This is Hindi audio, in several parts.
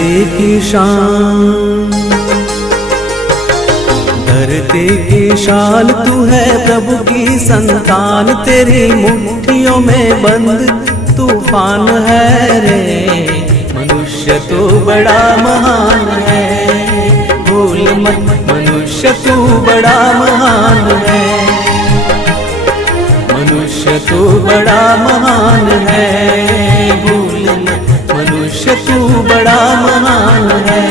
धरती की शान, धरती की शान तू है प्रभु की संतान, तेरी मुट्ठियों में बंद तूफान है रे। मनुष्य तू बड़ा महान है, भूल मत मनुष्य तू बड़ा महान है, मनुष्य तू बड़ा महान है, भूल मत मनुष्य तू बड़ा महान है।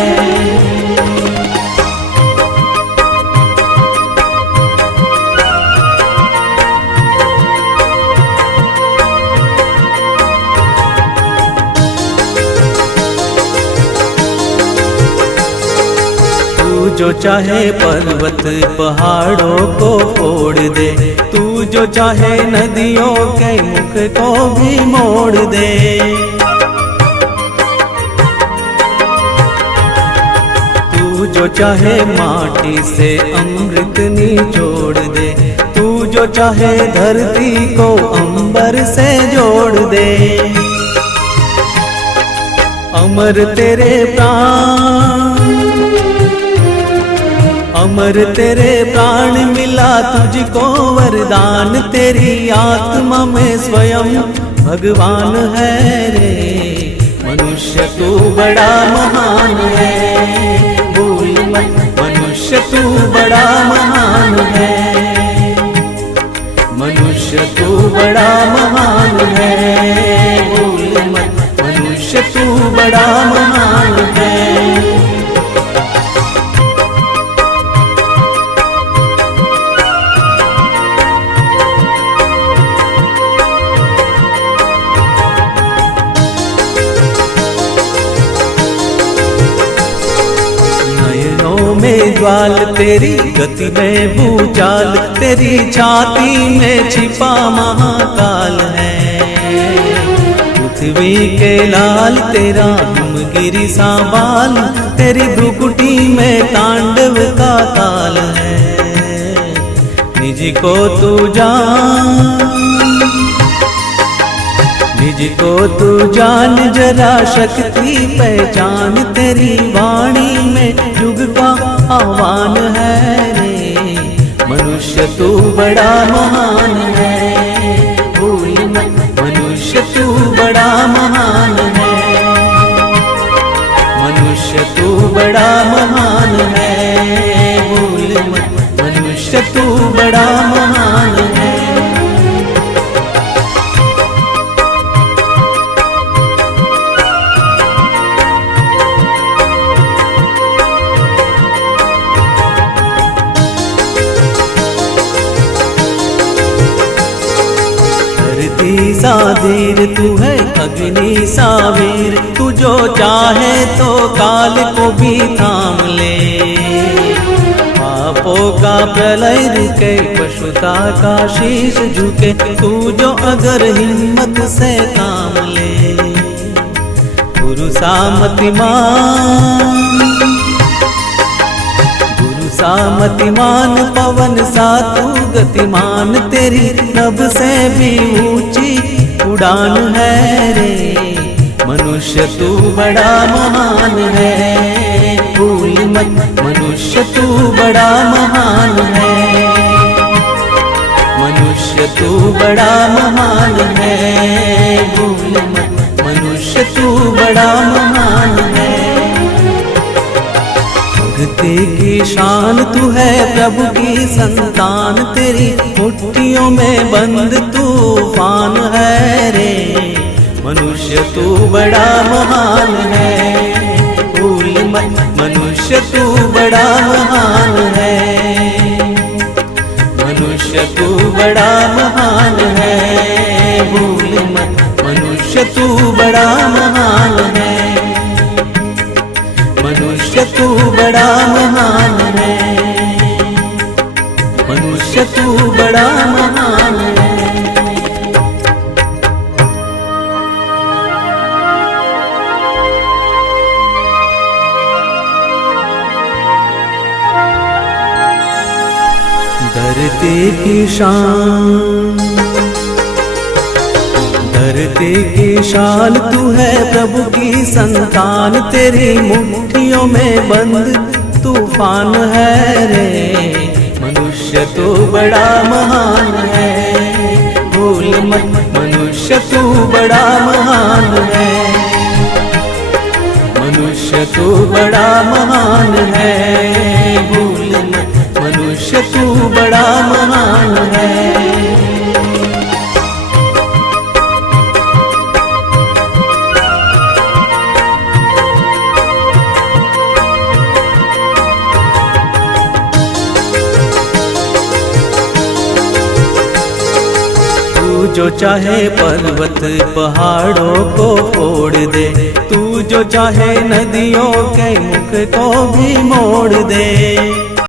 जो चाहे पर्वत पहाड़ों को फोड़ दे, तू जो चाहे नदियों के मुख को भी मोड़ दे। तू जो चाहे माटी से अमृत निचोड़ दे, तू जो चाहे धरती को अंबर से जोड़ दे। अमर तेरे प्राण, अमर तेरे प्राण मिला तुझको वरदान, तेरी आत्मा में स्वयं भगवान है रे। मनुष्य तू बड़ा महान है, भूल मत मनुष्य तू बड़ा महान है, मनुष्य तू बड़ा महान है, भूल मत मनुष्य तू बड़ा महान है। में ज्वाल तेरी गति में भूचाल, तेरी छाती में छिपा महाकाल है। पृथ्वी के लाल तेरा हिमगिरी सा बाल, तेरी भ्रुकुटी में तांडव का ताल है। निज को तू जान, निज को तू जान जरा शक्ति पहचान, तेरी वाणी में युग का आह्वान है रे। मनुष्य तू बड़ा महान है, भूल मत मनुष्य तू बड़ा महान है, मनुष्य तू बड़ा महान है, भूल मत मनुष्य तू बड़ा महान है। सा धीर तू है अग्नि सा वीर, तू जो चाहे तो काल को भी थाम ले। पापों का प्रलय रुके, पशुता का शीश झुके, तू जो अगर हिम्मत से काम ले। गुरु सा मतिमान, गुरु सा मतिमान, पवन सा तू गतिमान, तेरी नभ से भी ऊंची उड़ान है रे। मनुष्य तू बड़ा महान है, भूल मत मनुष्य तू बड़ा महान है, मनुष्य तू बड़ा महान है, भूल मत मनुष्य तू बड़ा महान है। धरती की शान तू है प्रभु की संतान, तेरी मुट्ठियों में बंद तूफान है रे। मनुष्य तू बड़ा महान है, भूल मत मनुष्य तू बड़ा महान है, मनुष्य तू बड़ा महान है, भूल मत मनुष्य तू बड़ा महान है, मनुष्य तू बड़ा महान है, मनुष्य तू बड़ा महान है। धरती की शान, धरती की शान तू है, प्रभु की संतान, तेरी मुट्ठियों में बंद तूफान है रे। मनुष्य तू बड़ा महान है, भूल मत मनुष्य तू बड़ा महान है। मनुष्य तू बड़ा महान है, भूल मत मनुष्य तू बड़ा महान है। तू जो चाहे पर्वत पहाड़ों को फोड़ दे, तू जो चाहे नदियों के मुख को भी मोड़ दे।